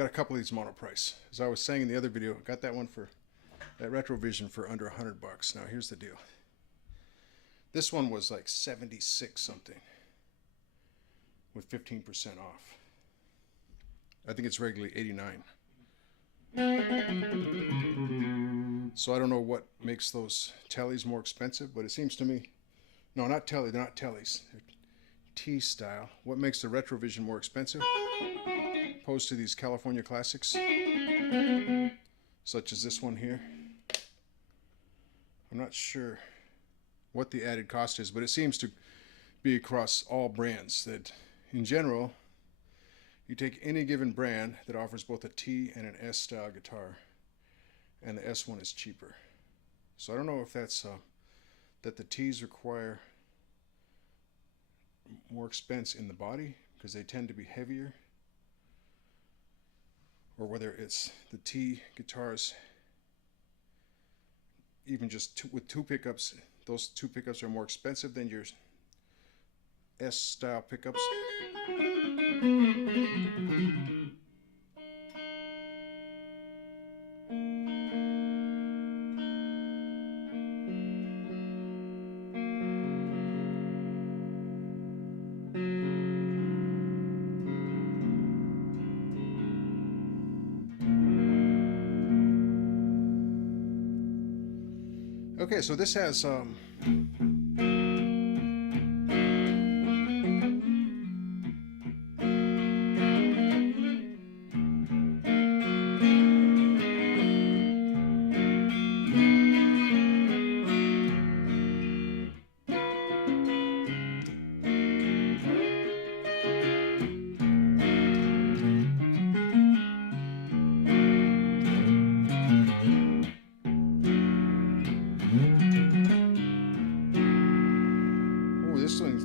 Got a couple of these Monoprice. As I was saying in the other video, got that one for that Retrovision for under $100. Now here's the deal. This one was like 76 something with 15% off. I think it's regularly 89. So I don't know what makes those tellies more expensive, but it seems to me, no, not telly, they're not tellies. They're T-style. What makes the Retrovision more expensive opposed to these California classics, such as this one here? I'm not sure what the added cost is, but it seems to be across all brands that, in general, you take any given brand that offers both a T and an S style guitar, and the S one is cheaper. So I don't know if that's that the T's require more expense in the body because they tend to be heavier, or whether it's the T guitars, even just with two pickups, those two pickups are more expensive than your S style pickups. Okay, so this has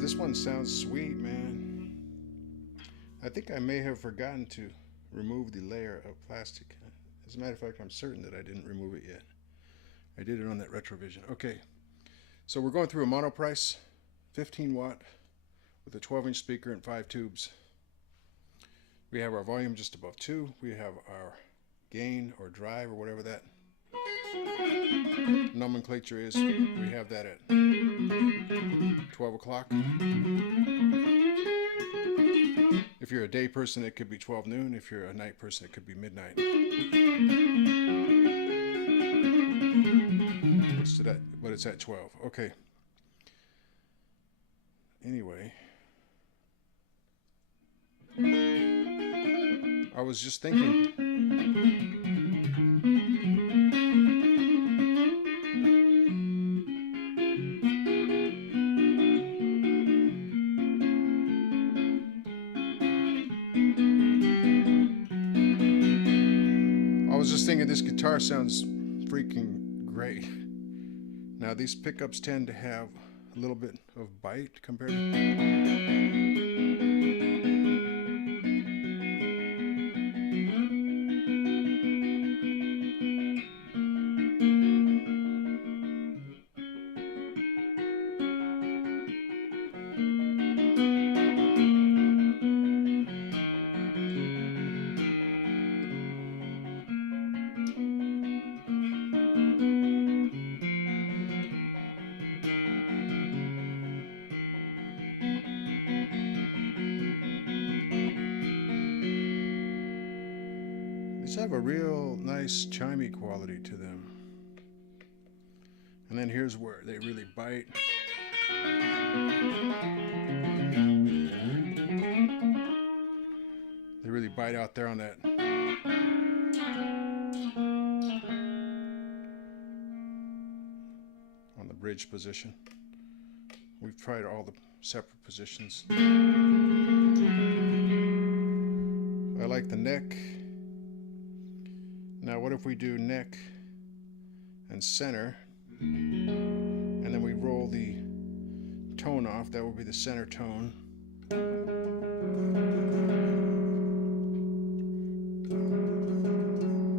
this one sounds sweet, man. I think I may have forgotten to remove the layer of plastic. As a matter of fact, I'm certain that I didn't remove it yet. I did it on that Retrovision. Okay, so we're going through a Monoprice 15 watt with a 12-inch speaker and 5 tubes. We have our volume just above 2. We have our gain or drive or whatever that nomenclature is. We have that at 12 o'clock. If you're a day person, it could be 12 noon. If you're a night person, it could be midnight. But it's at 12. Okay. Anyway, I was just thinking, this guitar sounds freaking great. Now these pickups tend to have a little bit of bite compared to have a real nice chimey quality to them. And then here's where they really bite. They really bite out there on that on the bridge position. We've tried all the separate positions. I like the neck. Now what if we do neck and center, and then we roll the tone off? That will be the center tone.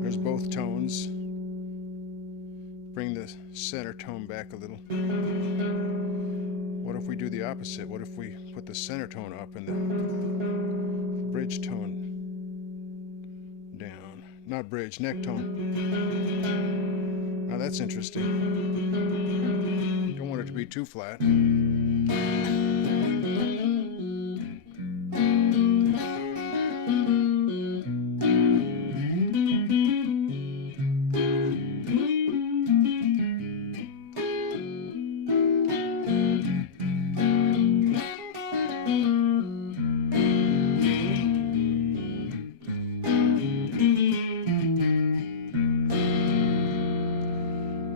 There's both tones. Bring the center tone back a little. What if we do the opposite? What if we put the center tone up and the bridge tone not bridge, neck tone. Now that's interesting. Don't want it to be too flat.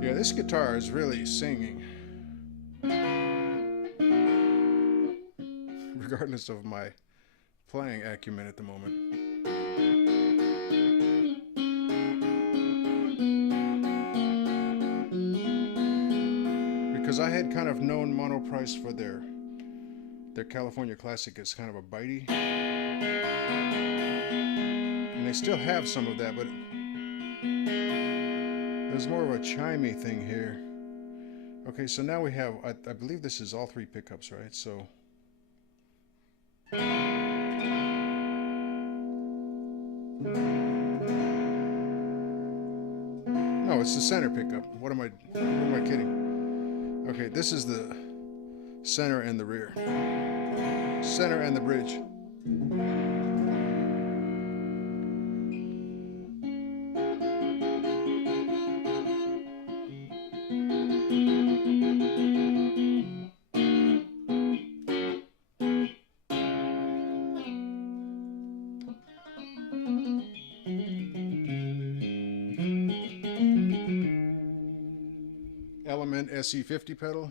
Yeah, this guitar is really singing. Regardless of my playing acumen at the moment. Because I had kind of known Monoprice for their California Classic as kind of a bitey. And they still have some of that, but there's more of a chimey thing here. Okay, so now we have, I believe this is all three pickups, right? So no, it's the center pickup. What am I kidding? Okay, this is the center and the rear. Center and the bridge. Element SE50 pedal.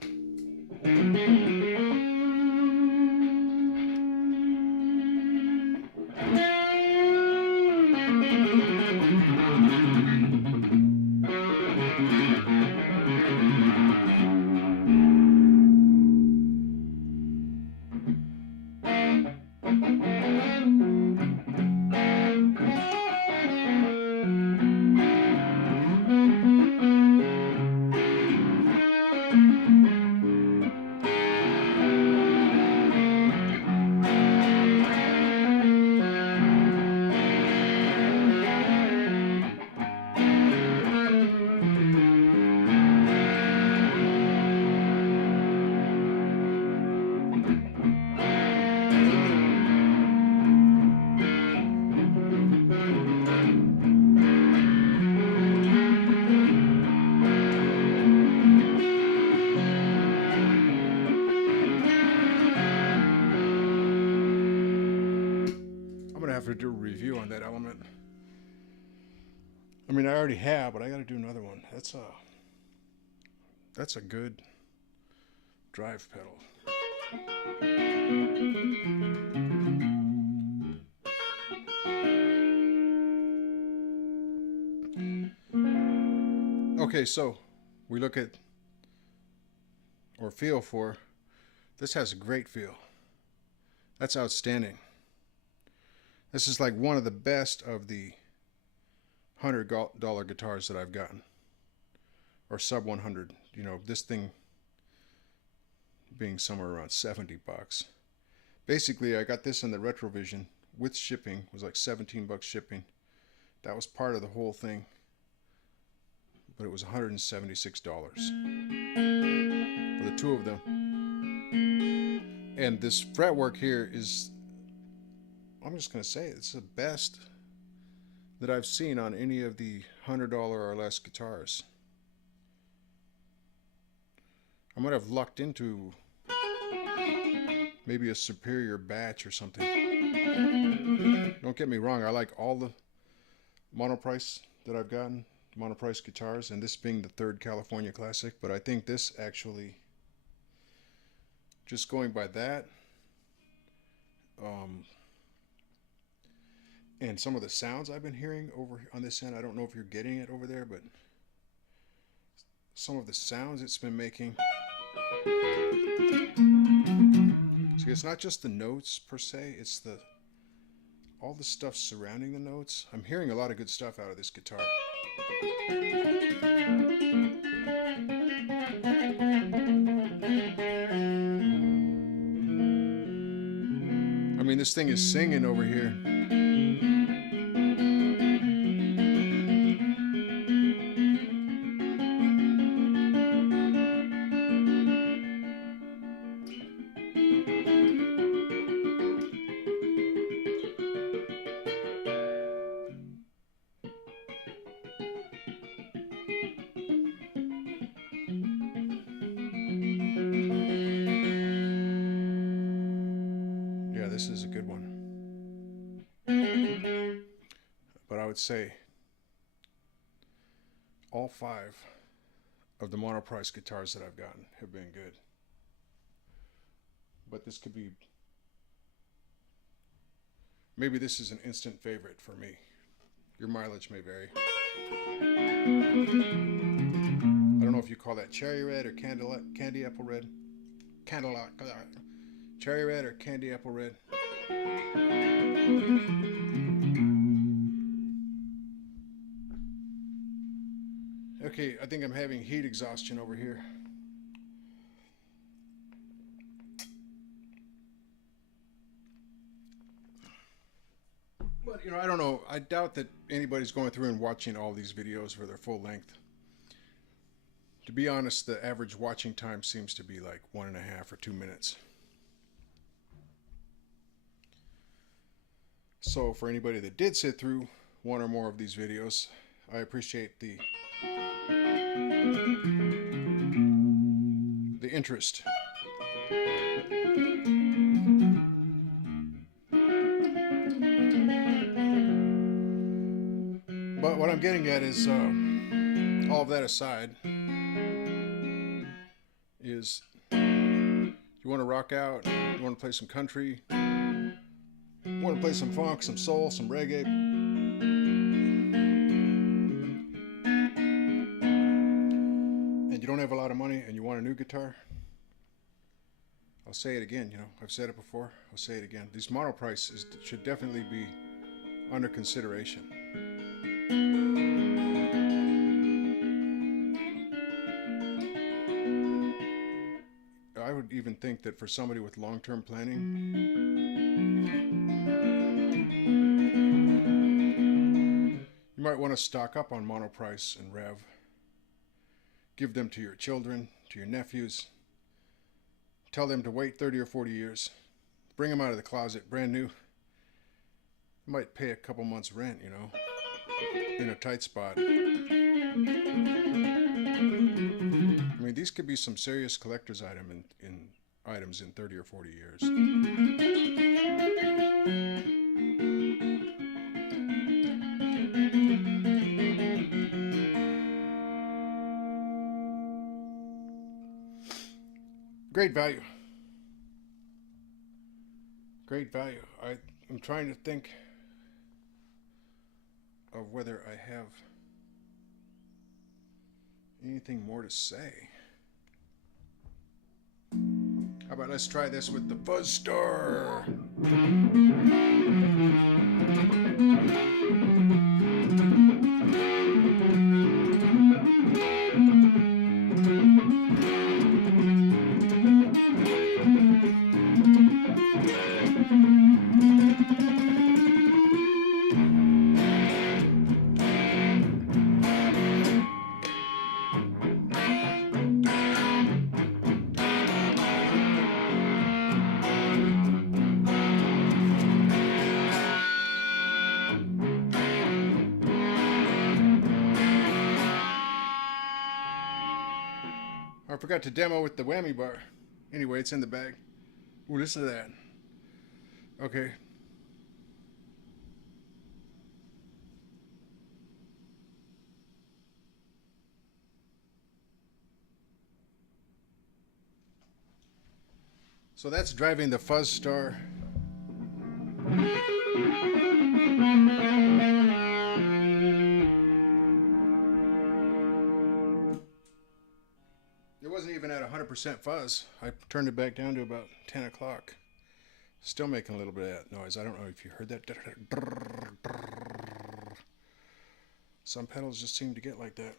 Have to do a review on that element. I mean, I already have, but I got to do another one. That's a good drive pedal. Okay, so we look at or feel for this. Has a great feel. That's outstanding. This is like one of the best of the $100 guitars that I've gotten, or sub 100. You know, this thing being somewhere around 70 bucks. Basically, I got this in the Retrovision with shipping. It was like 17 bucks shipping. That was part of the whole thing, but it was $176 for the two of them. And this fretwork here is, I'm just going to say, it's the best that I've seen on any of the $100 or less guitars. I might have lucked into maybe a superior batch or something. Don't get me wrong, I like all the Monoprice that I've gotten, Monoprice guitars, and this being the third California Classic, but I think this actually, just going by that, and some of the sounds I've been hearing over on this end, I don't know if you're getting it over there, but some of the sounds it's been making. See, it's not just the notes per se, it's all the stuff surrounding the notes. I'm hearing a lot of good stuff out of this guitar. I mean, this thing is singing over here. but I would say all 5 of the Monoprice guitars that I've gotten have been good. But this could be, maybe this is an instant favorite for me. Your mileage may vary. I don't know if you call that cherry red or candy apple red. Cherry red or candy apple red. Okay, I think I'm having heat exhaustion over here. But, you know, I don't know. I doubt that anybody's going through and watching all these videos for their full length. To be honest, the average watching time seems to be like 1.5 or 2 minutes. So for anybody that did sit through one or more of these videos, I appreciate the interest. But what I'm getting at is, all of that aside, is you want to rock out, you want to play some country, you want to play some funk, some soul, some reggae, and you don't have a lot of money and you want a new guitar, I'll say it again, you know, I've said it before, I'll say it again. These Monoprice should definitely be under consideration. I would even think that for somebody with long-term planning, you might want to stock up on Monoprice and Rev. Give them to your children, to your nephews. Tell them to wait 30 or 40 years. Bring them out of the closet, brand new. You might pay a couple months rent, you know, in a tight spot. I mean, these could be some serious collector's items in 30 or 40 years. Great value. Great value. I'm trying to think of whether I have anything more to say. How about let's try this with the Fuzz Star. I forgot to demo with the whammy bar. Anyway, it's in the bag. Ooh, listen to that. Okay. So that's driving the Fuzz Star. It wasn't even at 100% fuzz. I turned it back down to about 10 o'clock. Still making a little bit of that noise. I don't know if you heard that. Some pedals just seem to get like that.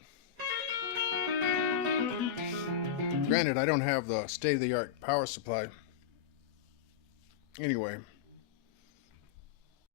Granted, I don't have the state-of-the-art power supply. Anyway,